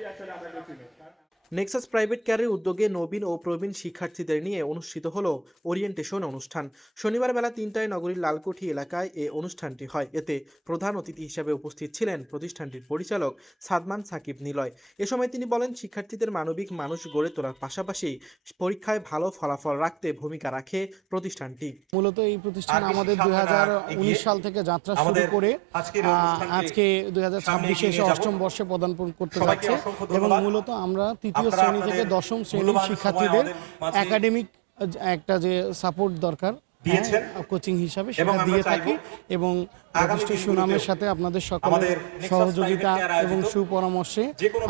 ya se la reducimos. Nexus private কেয়ারের উদ্যোগে নবীন ও প্রবীণ শিক্ষার্থীদের নিয়ে অনুষ্ঠিত হলো ওরিয়েন্টেশন অনুষ্ঠান। শনিবার বেলা তিনটায় নগরীর লালকুঠি এলাকায় এ অনুষ্ঠানটি হয়। এতে প্রধান অতিথি হিসেবে উপস্থিত ছিলেন প্রতিষ্ঠানটির পরিচালক সাদমান সাকিব নিলয়। এ সময় তিনি বলেন শিক্ষার্থীদের মানবিক মানুষ গড়ে তোলার পাশাপাশি পরীক্ষায় ভালো ফলাফল রাখতে ভূমিকা রাখে প্রতিষ্ঠানটি। মূলত এই প্রতিষ্ঠান আমাদের দুই সাল থেকে যাত্রা শুরু করে আজকে দুই হাজার ছাব্বিশে। অষ্টম বর্ষে পদার্পণ করতে যাচ্ছে এবং মূলত আমরা তৃতীয় শ্রেণি থেকে দশম শ্রেণির শিক্ষার্থীদের একাডেমিক একটা যে সাপোর্ট দরকার দিয়েছেন। কোচিং হিসাবে সেটা দিয়ে থাকি এবং যথেষ্ট সুনামের সাথে আপনাদের সকলের সহযোগিতা এবং সুপরামর্শে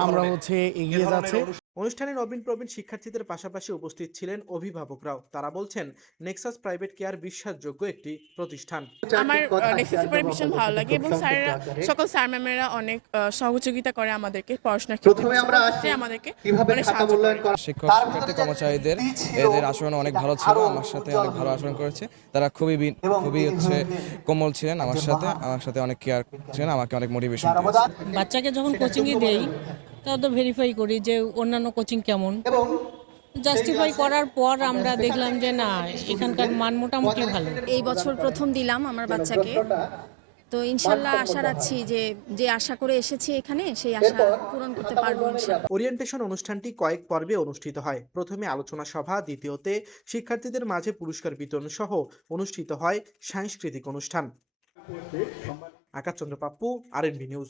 আমরা হচ্ছে এগিয়ে যাচ্ছে অনুষ্ঠান নবীন প্রবীণ শিক্ষার্থীদের পাশাপাশি উপস্থিত ছিলেন অভিভাবকরাও। তারা বলছেন নেক্সাস প্রাইভেট কেয়ার বিশ্বাসযোগ্য একটি প্রতিষ্ঠান। আমার নেক্সাস পেপারে ভীষণ ভালো লাগে এবং স্যারেরা সকল স্যার ম্যামেরা অনেক সহযোগিতা করে আমাদেরকে ক্ষেত্রে। প্রথমে আমরা সকল আসি আমাদেরকে কীভাবে খাতা মূল্যায়ন করা। শিক্ষক শিক্ষার্থী কর্মচারীদের এদের আচরণ অনেক ভালো ছিল। আমার সাথে অনেক ভালো আচরণ করেছে। তারা খুবই খুবই হচ্ছে কোমল ছিলেন। আমার সাথে আমার সাথে অনেক কেয়ার ছিলেন আমাকে অনেক মোটিভেশন দিয়েছে। বাচ্চাকে যখন কোচিংয়ে দেই তা তো ভেরিফাই করি যে অন্যান্য কোচিং কেমন। জাস্টিফাই করার পর আমরা দেখলাম যে না এখানকার মান মোটামুটি ভালো। এই বছর প্রথম দিলাম আমার বাচ্চাকে। তো ইনশাল্লাহ আশা রাখছি যে যে আশা করে এসেছি এখানে সেই আশা পূরণ করতে পারব ইনশাল্লাহ। ওরিয়েন্টেশন অনুষ্ঠানটি কয়েক পর্বে অনুষ্ঠিত হয়। প্রথমে আলোচনা সভা দ্বিতীয়তে শিক্ষার্থীদের মাঝে পুরস্কার বিতরণ সহ অনুষ্ঠিত হয় সাংস্কৃতিক অনুষ্ঠান। আকাশ চন্দ্র পাপ্পু আর নিউজ